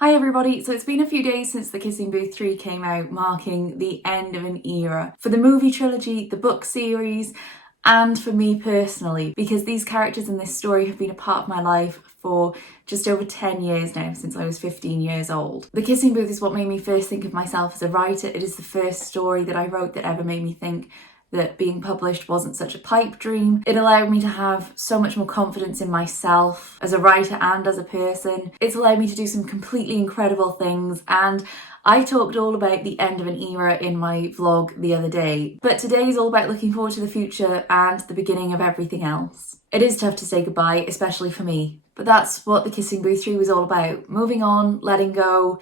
Hi everybody, so it's been a few days since The Kissing Booth 3 came out, marking the end of an era for the movie trilogy, the book series, and for me personally, because these characters in this story have been a part of my life for just over 10 years now, since I was 15 years old. The Kissing Booth is what made me first think of myself as a writer. It is the first story that I wrote that ever made me think that being published wasn't such a pipe dream. It allowed me to have so much more confidence in myself as a writer and as a person. It's allowed me to do some completely incredible things, and I talked all about the end of an era in my vlog the other day. But today is all about looking forward to the future and the beginning of everything else. It is tough to say goodbye, especially for me, but that's what The Kissing Booth 3 was all about. Moving on, letting go,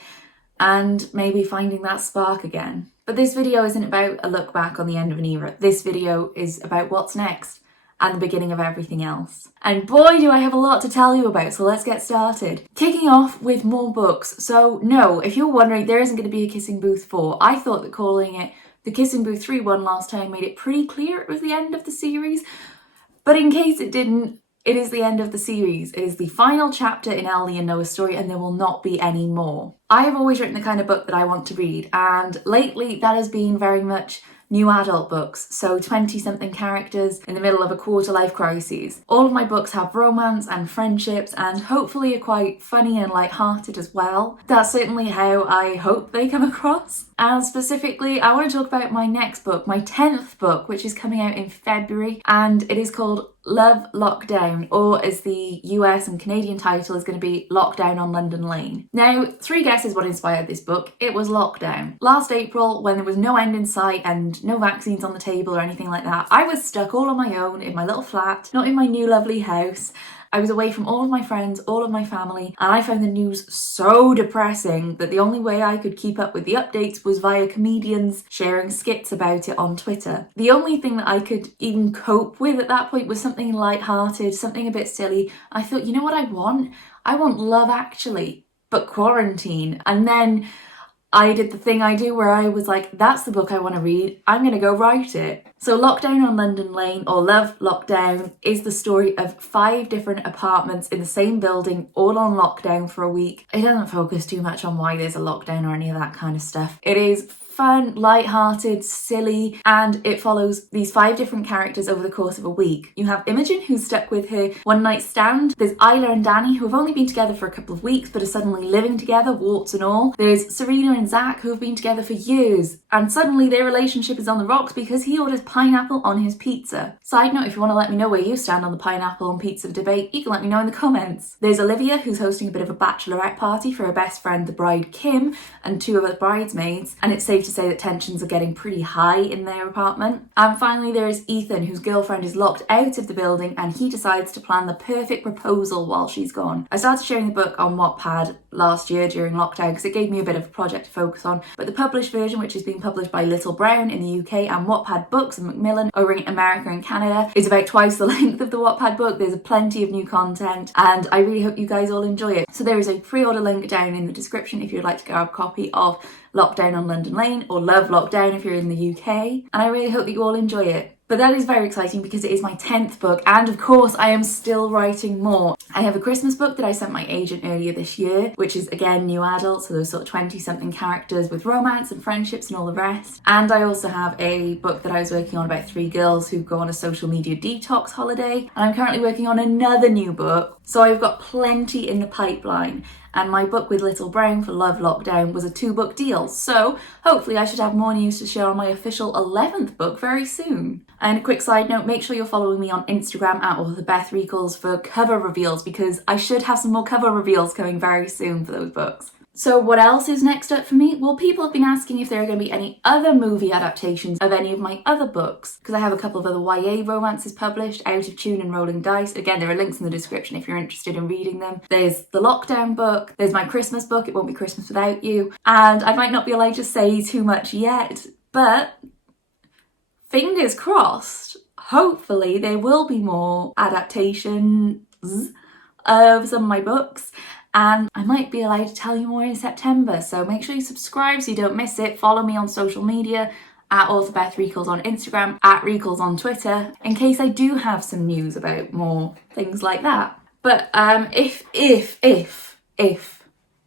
and maybe finding that spark again. But this video isn't about a look back on the end of an era. This video is about what's next and the beginning of everything else. And boy, do I have a lot to tell you about, so let's get started. Kicking off with more books. So no, if you're wondering, there isn't going to be a Kissing Booth 4. I thought that calling it the Kissing Booth 3 one last time made it pretty clear it was the end of the series. But in case it didn't, it is the end of the series. It is the final chapter in Ellie and Noah's story, and there will not be any more. I have always written the kind of book that I want to read, and lately that has been very much new adult books, so 20-something characters in the middle of a quarter-life crisis. All of my books have romance and friendships, and hopefully are quite funny and light-hearted as well. That's certainly how I hope they come across. And specifically, I want to talk about my next book, my 10th book, which is coming out in February, and it is called Love Lockdown, or as the US and Canadian title is going to be Lockdown on London Lane. Now, 3 guesses what inspired this book. It was lockdown. Last April, when there was no end in sight and no vaccines on the table or anything like that, I was stuck all on my own in my little flat, not in my new lovely house. I was away from all of my friends, all of my family, and I found the news so depressing that the only way I could keep up with the updates was via comedians sharing skits about it on Twitter. The only thing that I could even cope with at that point was something light-hearted, something a bit silly. I thought, you know what I want? I want Love Actually, but quarantine. And then I did the thing I do where I was like, that's the book I want to read, I'm going to go write it. So Lockdown on London Lane, or Love Lockdown, is the story of 5 different apartments in the same building, all on lockdown for a week. It doesn't focus too much on why there's a lockdown or any of that kind of stuff. It is fun, light-hearted, silly, and it follows these 5 different characters over the course of a week. You have Imogen, who's stuck with her one-night stand. There's Isla and Danny, who have only been together for a couple of weeks but are suddenly living together, warts and all. There's Serena and Zach, who have been together for years, and suddenly their relationship is on the rocks because he orders pineapple on his pizza. Side note, if you want to let me know where you stand on the pineapple on pizza debate, you can let me know in the comments. There's Olivia, who's hosting a bit of a bachelorette party for her best friend, the bride Kim, and 2 other bridesmaids, and it's safe to say that tensions are getting pretty high in their apartment. And finally there is Ethan, whose girlfriend is locked out of the building and he decides to plan the perfect proposal while she's gone. I started sharing the book on Wattpad last year during lockdown because it gave me a bit of a project to focus on, but the published version, which is being published by Little Brown in the UK and Wattpad Books and Macmillan over in America and Canada, is about twice the length of the Wattpad book. There's plenty of new content and I really hope you guys all enjoy it. So there is a pre-order link down in the description if you'd like to grab a copy of Lockdown on London Lane, or Love Lockdown if you're in the UK, and I really hope that you all enjoy it. But that is very exciting because it is my 10th book, and of course I am still writing more. I have a Christmas book that I sent my agent earlier this year, which is again new adult, so those sort of 20-something characters with romance and friendships and all the rest. And I also have a book that I was working on about 3 girls who go on a social media detox holiday, and I'm currently working on another new book, so I've got plenty in the pipeline. And my book with Little Brown for Love Lockdown was a 2-book deal, so hopefully I should have more news to share on my official 11th book very soon. And a quick side note, make sure you're following me on Instagram at AuthorBethRickles for cover reveals, because I should have some more cover reveals coming very soon for those books. So what else is next up for me? Well, people have been asking if there are going to be any other movie adaptations of any of my other books, because I have a couple of other YA romances published, Out of Tune and Rolling Dice. Again, there are links in the description if you're interested in reading them. There's the Lockdown book, there's my Christmas book, It Won't Be Christmas Without You, and I might not be allowed to say too much yet, but fingers crossed, hopefully there will be more adaptations of some of my books. And I might be allowed to tell you more in September, so make sure you subscribe so you don't miss it. Follow me on social media at AuthorBethRickles on Instagram, at Rickles on Twitter, in case I do have some news about more things like that. But if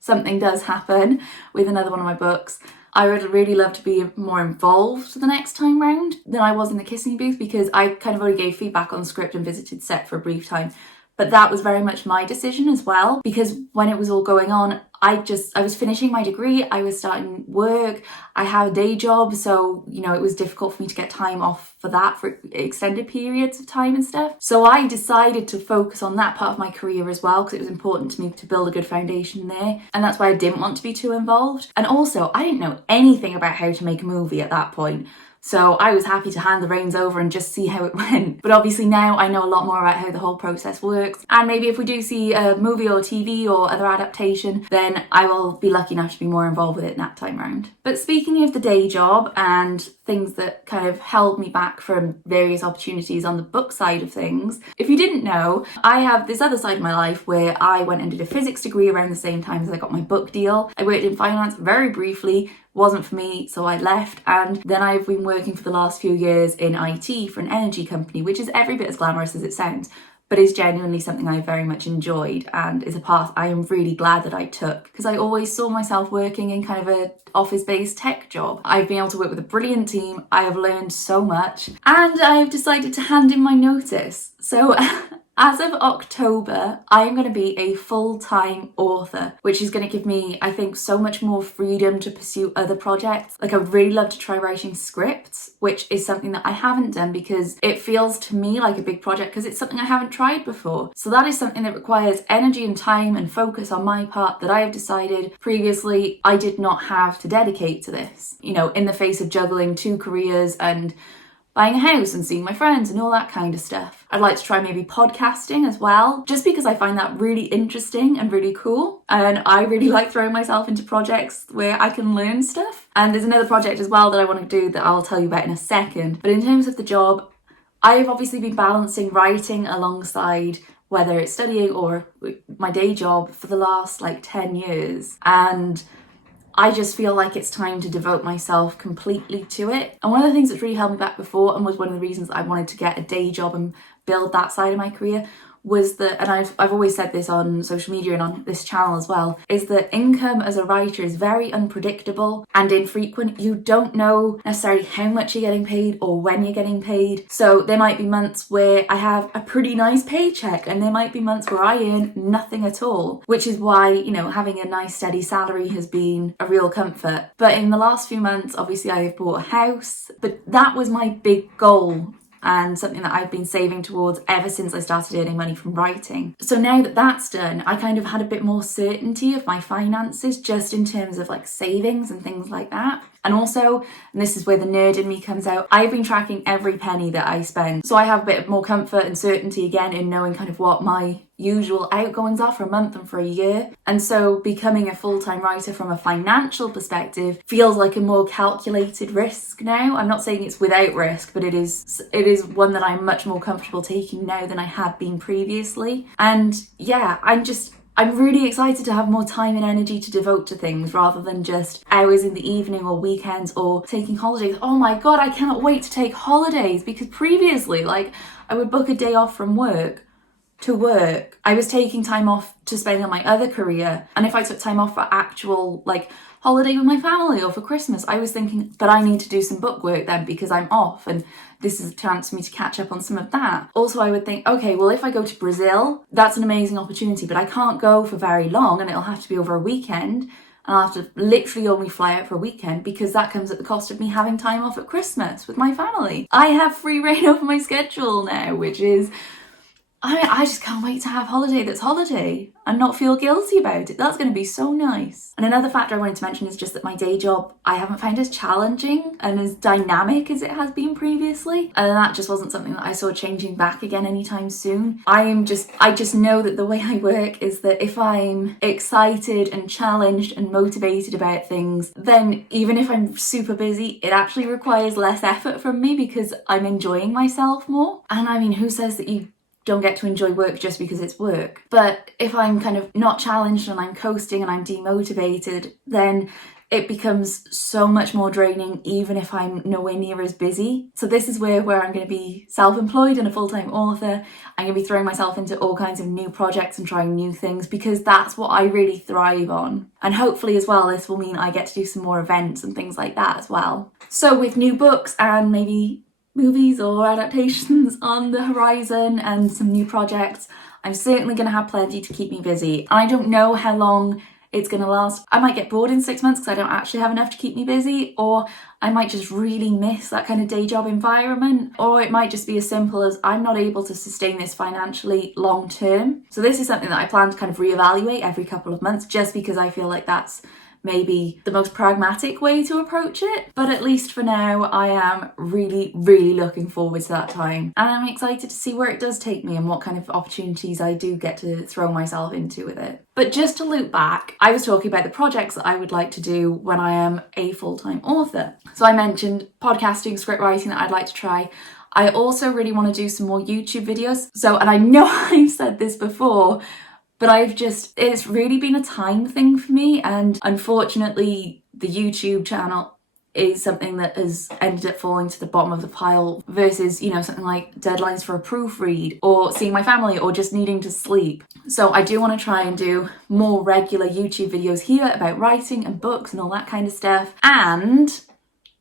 something does happen with another one of my books, I would really love to be more involved the next time round than I was in the kissing booth, because I kind of only gave feedback on the script and visited set for a brief time. But that was very much my decision as well, because when it was all going on, I was finishing my degree, I was starting work, I had a day job, so, you know, it was difficult for me to get time off for that for extended periods of time and stuff. So I decided to focus on that part of my career as well, because it was important to me to build a good foundation there. And that's why I didn't want to be too involved. And also, I didn't know anything about how to make a movie at that point. So I was happy to hand the reins over and just see how it went. But obviously now I know a lot more about how the whole process works. And maybe if we do see a movie or TV or other adaptation, then I will be lucky enough to be more involved with it that time round. But speaking of the day job and things that kind of held me back from various opportunities on the book side of things, if you didn't know, I have this other side of my life where I went and did a physics degree around the same time as I got my book deal. I worked in finance very briefly, wasn't for me, so I left, and then I've been working for the last few years in IT for an energy company, which is every bit as glamorous as it sounds, but is genuinely something I very much enjoyed and is a path I am really glad that I took, because I always saw myself working in kind of a office-based tech job. I've been able to work with a brilliant team, I have learned so much, and I've decided to hand in my notice. So as of October, I'm going to be a full-time author, which is going to give me, I think, so much more freedom to pursue other projects. Like, I would really love to try writing scripts, which is something that I haven't done because it feels to me like a big project because it's something I haven't tried before. So that is something that requires energy and time and focus on my part that I have decided previously I did not have to dedicate to this. You know, in the face of juggling 2 careers and buying a house and seeing my friends and all that kind of stuff. I'd like to try maybe podcasting as well, just because I find that really interesting and really cool. And I really like throwing myself into projects where I can learn stuff. And there's another project as well that I want to do that I'll tell you about in a second. But in terms of the job, I've obviously been balancing writing alongside whether it's studying or my day job for the last 10 years. And I just feel like it's time to devote myself completely to it. And one of the things that's really held me back before, and was one of the reasons I wanted to get a day job and build that side of my career, was that, and I've always said this on social media and on this channel as well, is that income as a writer is very unpredictable and infrequent. You don't know necessarily how much you're getting paid or when you're getting paid. So there might be months where I have a pretty nice paycheck, and there might be months where I earn nothing at all, which is why, you know, having a nice steady salary has been a real comfort. But in the last few months, obviously I have bought a house, but that was my big goal and something that I've been saving towards ever since I started earning money from writing. So now that that's done, I kind of had a bit more certainty of my finances, just in terms of savings and things like that. And also, and this is where the nerd in me comes out, I've been tracking every penny that I spend. So I have a bit more comfort and certainty again in knowing kind of what my usual outgoings are for a month and for a year. And so becoming a full-time writer from a financial perspective feels like a more calculated risk now. I'm not saying it's without risk, but it is one that I'm much more comfortable taking now than I had been previously. And yeah, I'm really excited to have more time and energy to devote to things rather than just hours in the evening or weekends or taking holidays. Oh my God, I cannot wait to take holidays, because previously, I would book a day off from work to work. I was taking time off to spend on my other career. And if I took time off for actual holiday with my family or for Christmas, I was thinking, but I need to do some book work then because I'm off, and this is a chance for me to catch up on some of that. Also, I would think, okay, well, if I go to Brazil, that's an amazing opportunity, but I can't go for very long and it'll have to be over a weekend. And I'll have to literally only fly out for a weekend because that comes at the cost of me having time off at Christmas with my family. I have free reign over my schedule now, which is, I just can't wait to have holiday that's holiday and not feel guilty about it. That's going to be so nice. And another factor I wanted to mention is just that my day job, I haven't found as challenging and as dynamic as it has been previously. And that just wasn't something that I saw changing back again anytime soon. I just know that the way I work is that if I'm excited and challenged and motivated about things, then even if I'm super busy, it actually requires less effort from me because I'm enjoying myself more. And I mean, who says that you don't get to enjoy work just because it's work. But if I'm kind of not challenged and I'm coasting and I'm demotivated, then it becomes so much more draining even if I'm nowhere near as busy. So this is where I'm going to be self-employed and a full-time author. I'm going to be throwing myself into all kinds of new projects and trying new things because that's what I really thrive on. And hopefully as well, this will mean I get to do some more events and things like that as well. So with new books and maybe movies or adaptations on the horizon and some new projects, I'm certainly going to have plenty to keep me busy. And I don't know how long it's going to last. I might get bored in 6 months because I don't actually have enough to keep me busy, or I might just really miss that kind of day job environment, or it might just be as simple as I'm not able to sustain this financially long term. So this is something that I plan to kind of reevaluate every couple of months, just because I feel like that's maybe the most pragmatic way to approach it. But at least for now, I am really, really looking forward to that time. And I'm excited to see where it does take me and what kind of opportunities I do get to throw myself into with it. But just to loop back, I was talking about the projects that I would like to do when I am a full-time author. So I mentioned podcasting, script writing that I'd like to try. I also really want to do some more YouTube videos. And I know I've said this before, but it's really been a time thing for me. And unfortunately, the YouTube channel is something that has ended up falling to the bottom of the pile versus, something like deadlines for a proofread or seeing my family or just needing to sleep. So I do want to try and do more regular YouTube videos here about writing and books and all that kind of stuff. And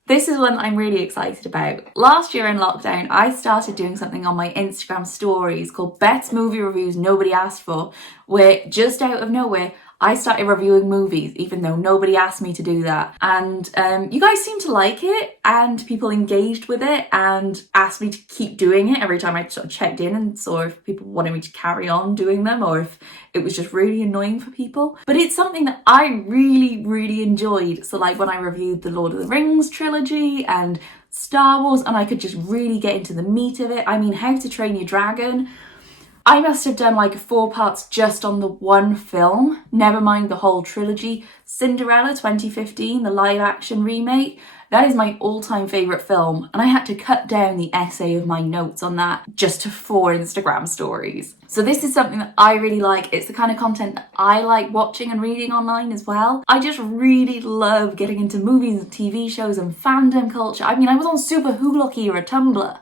this is one I'm really excited about. Last year in lockdown, I started doing something on my Instagram stories called Bet's Movie Reviews Nobody Asked For, where just out of nowhere, I started reviewing movies, even though nobody asked me to do that. And you guys seemed to like it, and people engaged with it and asked me to keep doing it every time I sort of checked in and saw if people wanted me to carry on doing them or if it was just really annoying for people. But it's something that I really, really enjoyed. So like when I reviewed the Lord of the Rings trilogy and Star Wars, and I could just really get into the meat of it. I mean, How to Train Your Dragon, I must have done like 4 parts just on the one film, never mind the whole trilogy. Cinderella 2015, the live action remake, that is my all-time favourite film, and I had to cut down the essay of my notes on that just to 4 Instagram stories. So this is something that I really like. It's the kind of content that I like watching and reading online as well. I just really love getting into movies and TV shows and fandom culture. I mean, I was on Super Hulucky or Tumblr.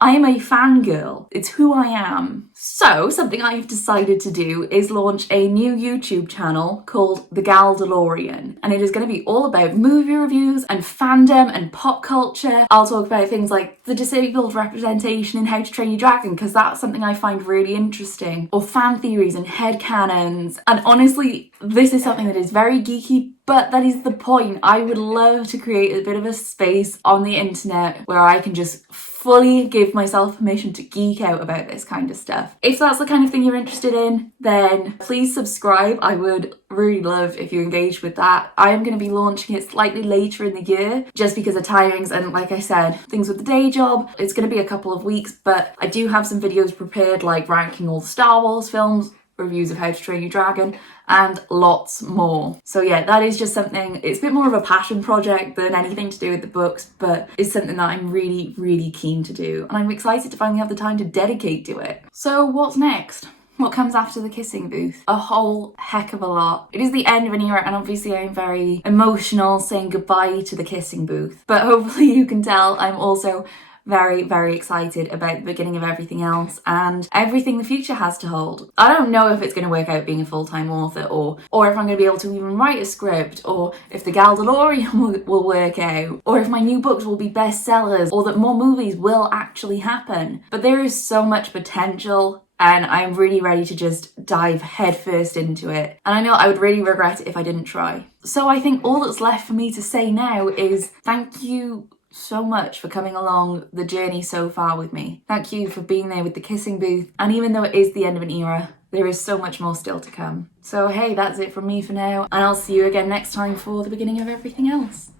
I am a fangirl. It's who I am. So something I've decided to do is launch a new YouTube channel called The Gal DeLorean. And it is going to be all about movie reviews and fandom and pop culture. I'll talk about things like the disabled representation in How to Train Your Dragon, because that's something I find really interesting. Or fan theories and headcanons. And honestly, this is something that is very geeky, but that is the point. I would love to create a bit of a space on the internet where I can just fully give myself permission to geek out about this kind of stuff. If that's the kind of thing you're interested in, then please subscribe. I would really love if you engage with that. I am going to be launching it slightly later in the year just because of timings and, like I said, things with the day job. It's going to be a couple of weeks, but I do have some videos prepared, like ranking all the Star Wars films, reviews of How to Train Your Dragon, and lots more. So yeah, that is just something, it's a bit more of a passion project than anything to do with the books, but it's something that I'm really, really keen to do. And I'm excited to finally have the time to dedicate to it. So what's next? What comes after the kissing booth? A whole heck of a lot. It is the end of an era, and obviously I'm very emotional saying goodbye to the kissing booth. But hopefully you can tell I'm also very, very excited about the beginning of everything else and everything the future has to hold. I don't know if it's going to work out being a full-time author or if I'm going to be able to even write a script, or if the Gal DeLorean will work out, or if my new books will be bestsellers, or that more movies will actually happen. But there is so much potential, and I'm really ready to just dive headfirst into it. And I know I would really regret it if I didn't try. So I think all that's left for me to say now is thank you so much for coming along the journey so far with me. Thank you for being there with the kissing booth. And even though it is the end of an era, there is so much more still to come. So hey, that's it from me for now. And I'll see you again next time for the beginning of everything else.